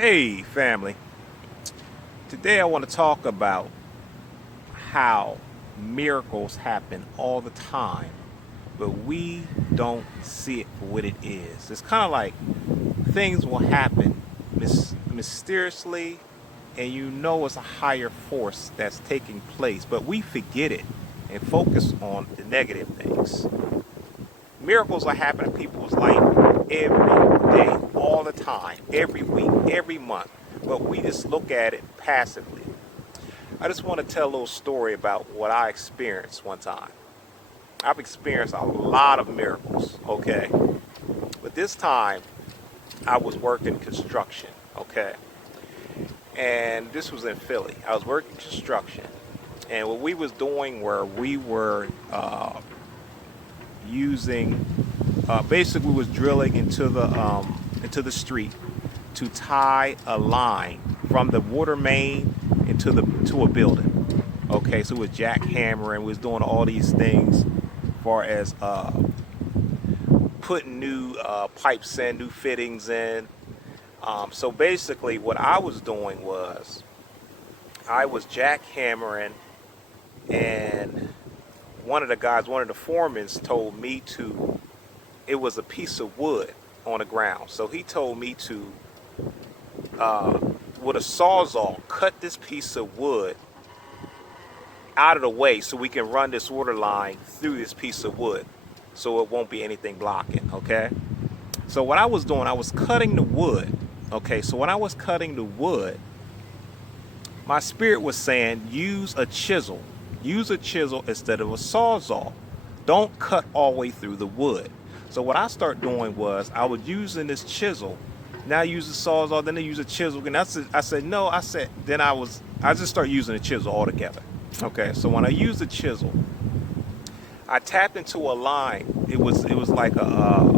Hey, family. Today I want to talk about how miracles happen all the time, but we don't see it for what it is. It's kind of like things will happen mysteriously, and you know it's a higher force that's taking place, but we forget it and focus on the negative things. Miracles are happening in people's life every day, all the time, every week, every month, but we just look at it passively. I just want to tell a little story about what I experienced one time. I've experienced a lot of miracles, okay? But this time, I was working construction, okay? And this was in Philly. I was working construction. And what we was doing where we were using basically was drilling into the street to tie a line from the water main into the to a building. Okay, so it was jackhammering, was doing all these things, as far as putting new pipes in, new fittings in. So basically, what I was doing was I was jackhammering, and one of the foremen, told me to. It was a piece of wood on the ground, so he told me to, with a sawzall, cut this piece of wood out of the way so we can run this water line through this piece of wood, so it won't be anything blocking. Okay. So what I was doing, I was cutting the wood. Okay. So when I was cutting the wood, my spirit was saying, use a chisel. Use a chisel instead of a sawzall. Don't cut all the way through the wood. So what I started doing was I was using this chisel. Now I use the sawzall, then I use a chisel. And I said no. I just started using the chisel altogether. Okay. So when I used the chisel, I tapped into a line. It was like a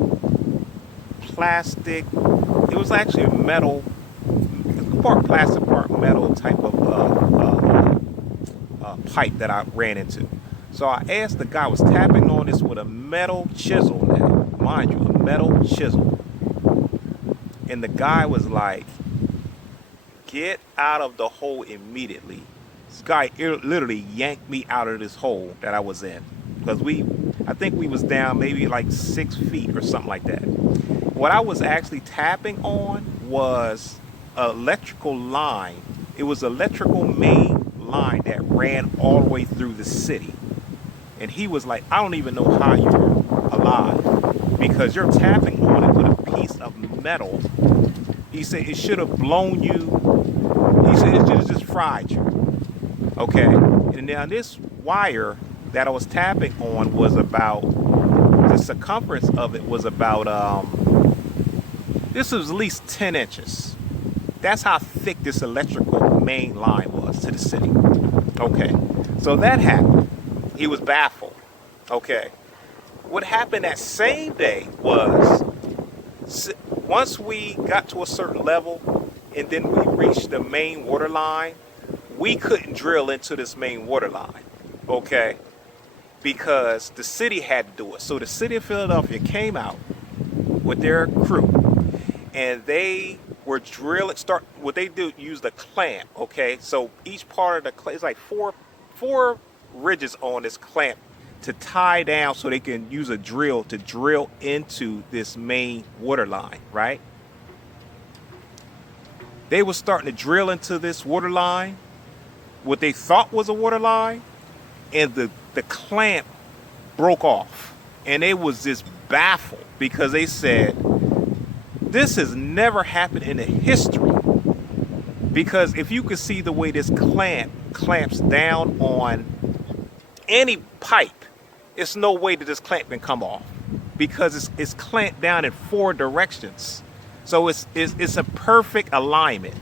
plastic. It was actually a metal, part plastic, part metal type of pipe that I ran into. So I asked the guy, I was tapping on this with a metal chisel now, mind you, a metal chisel. And the guy was like, get out of the hole immediately. This guy literally yanked me out of this hole that I was in. Because I think we was down maybe like 6 feet or something like that. What I was actually tapping on was an electrical line. It was electrical main line that ran all the way through the city. And he was like, I don't even know how you're alive, because you're tapping on it with a piece of metal. He said it should have blown you. He said it should have just fried you. Okay. And now this wire that I was tapping on was about, the circumference of it was about, this was at least 10 inches. That's how thick this electrical main line was to the city. Okay. So that happened. He was baffled. Okay. What happened that same day was, once we got to a certain level and then we reached the main water line, we couldn't drill into this main water line. Okay. Because the city had to do it. So the city of Philadelphia came out with their crew, and they were drilling, what they do, use the clamp. Okay. So each part of the clamp, it's like four ridges on this clamp to tie down so they can use a drill to drill into this main water line, right? They were starting to drill into this water line, what they thought was a water line, and the clamp broke off. And they was just baffled because they said, this has never happened in the history. Because if you could see the way this clamps down on any pipe, it's no way that this clamp can come off, because it's clamped down in 4 directions. So it's a perfect alignment.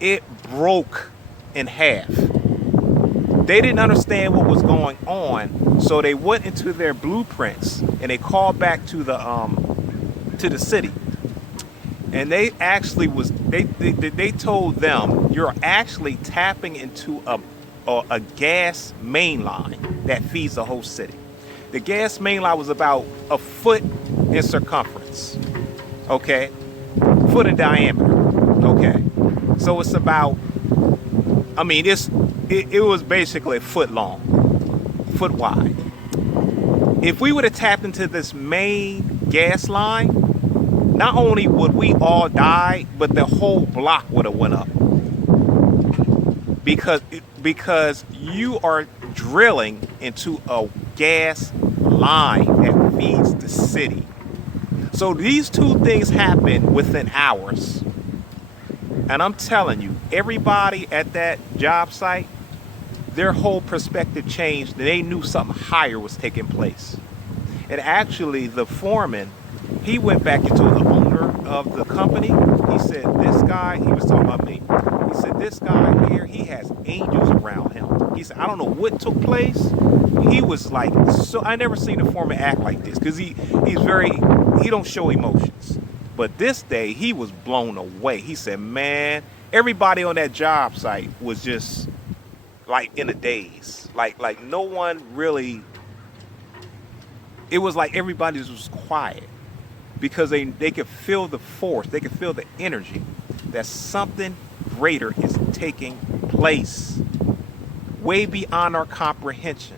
It broke in half. They didn't understand what was going on, so they went into their blueprints and they called back to the city. And they actually they told them, you're actually tapping into a gas main line that feeds the whole city. The gas main line was about a foot in circumference, okay, foot in diameter. Okay. So it's about, I mean, it was basically a foot long, foot wide. If we would have tapped into this main gas line, not only would we all die, but the whole block would have went up because you are drilling into a gas line that feeds the city. So these two things happen within hours. And I'm telling you, everybody at that job site, their whole perspective changed. They knew something higher was taking place. And actually, the foreman, he went back into the owner of the company. He said, this guy, he was talking about me. He said, this guy here, he has angels around him. He said, I don't know what took place. He was like, so I never seen a foreman act like this because he don't show emotions. But this day, he was blown away. He said, man, everybody on that job site was just like in a daze. Like no one really, it was like everybody was quiet because they could feel the force, they could feel the energy that something greater is taking place way beyond our comprehension.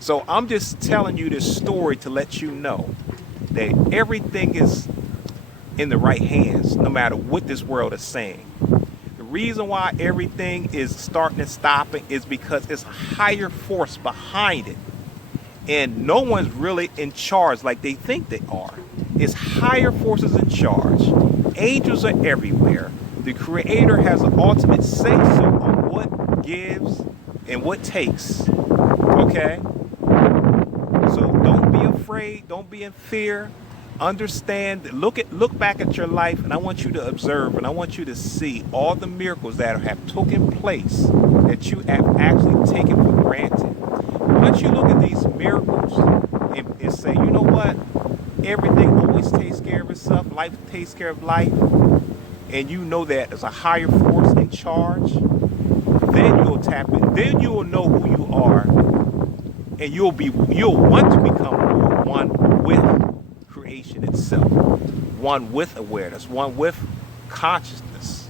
So I'm just telling you this story to let you know that everything is in the right hands, no matter what this world is saying. The reason why everything is starting and stopping is because it's a higher force behind it. And no one's really in charge like they think they are. It's higher forces in charge. Angels are everywhere. The Creator has an ultimate say-so on what gives and what takes. Okay? So don't be afraid. Don't be in fear. Understand. Look back at your life, and I want you to observe, and I want you to see all the miracles that have taken place that you have actually taken for granted. Once you look at these miracles and say, you know what, everything always takes care of itself. Life takes care of life, and you know that there's a higher force in charge. Then you'll tap in. Then you will know who you are, and you'll want to become more one with creation itself, one with awareness, one with consciousness.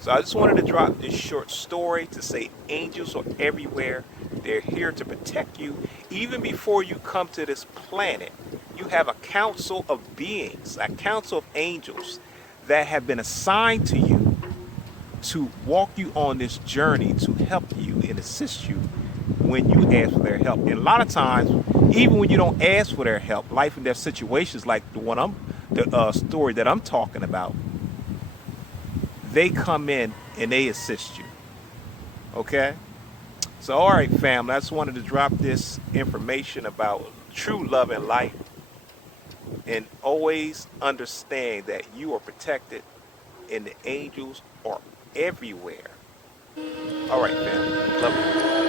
So I just wanted to drop this short story to say angels are everywhere. They're here to protect you. Even before you come to this planet, you have a council of beings, a council of angels that have been assigned to you to walk you on this journey to help you and assist you when you ask for their help. And a lot of times, even when you don't ask for their help, life and death situations like the story that I'm talking about, they come in and they assist you. Okay? So, all right, family, I just wanted to drop this information about true love and light. And always understand that you are protected and the angels are everywhere. All right, family. Love you.